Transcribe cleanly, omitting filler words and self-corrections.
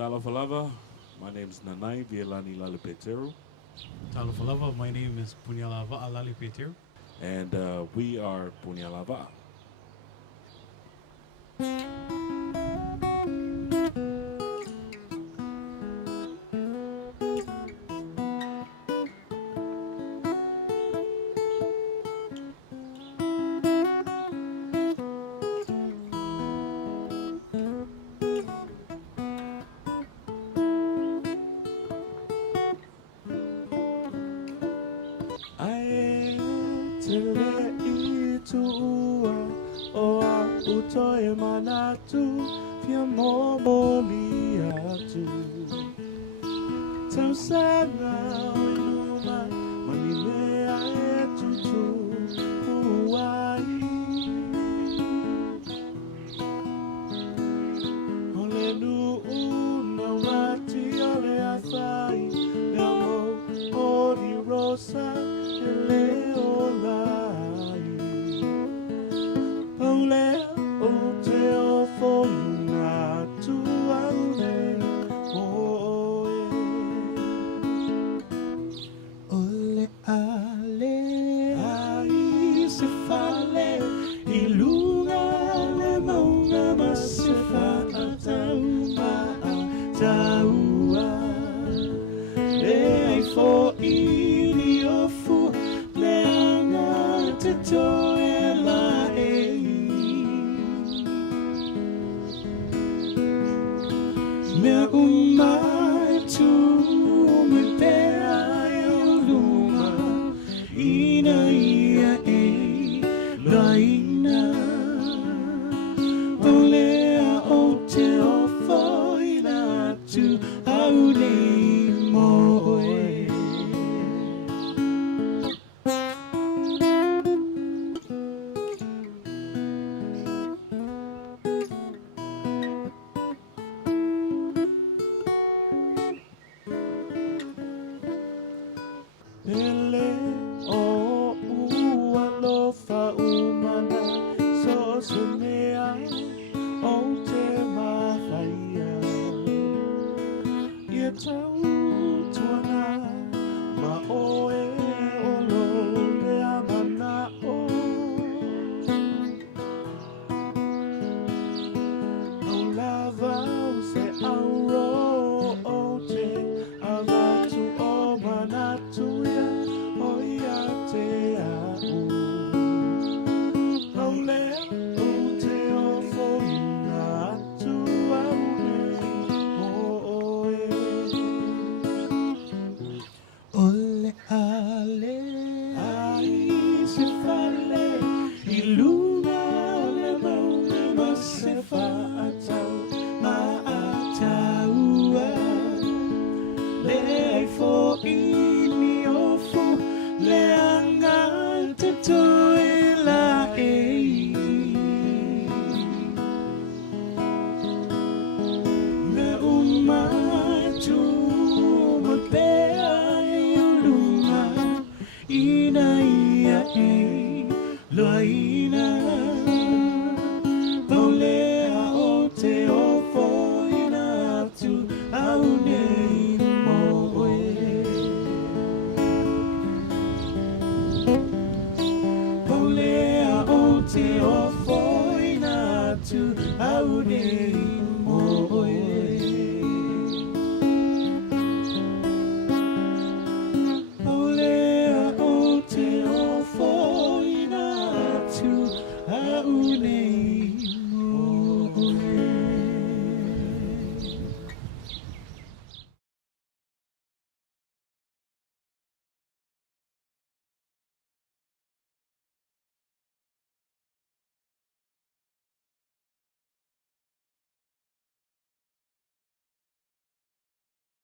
Lale, my name is Nanai, Viellani, Lale, Peteru, Lava, my name is Punialava'a, Lale, Peteru. and we are Punialava'a. Ae te le'i tu'ua o Oute e manatu fia momoli atu tau sanga o inuma manilea e tutu uai ole nu'u na wati ole athai ngamo ori rosa Paule oute ofoina tu aune oe Ole ale ai se fale ilunga le maunga ma se fa atauma ataua Le ai fo ili ofu le anga te toe la Mea umai tu me pera e uluma Ina ia e laina Olea oute ofoina tu aule moe Ele o ua lofa umana so sunea o te mawhaia Ia tau tuana ma oe o lo lea mana o Au lava se auro o te avatu o manatu Ole ale ai se fale iluna le mauna ma se fa atau ma ataua le ai fo ini ofu le anga te toe la Me umai tu mo pea Ina ia e loina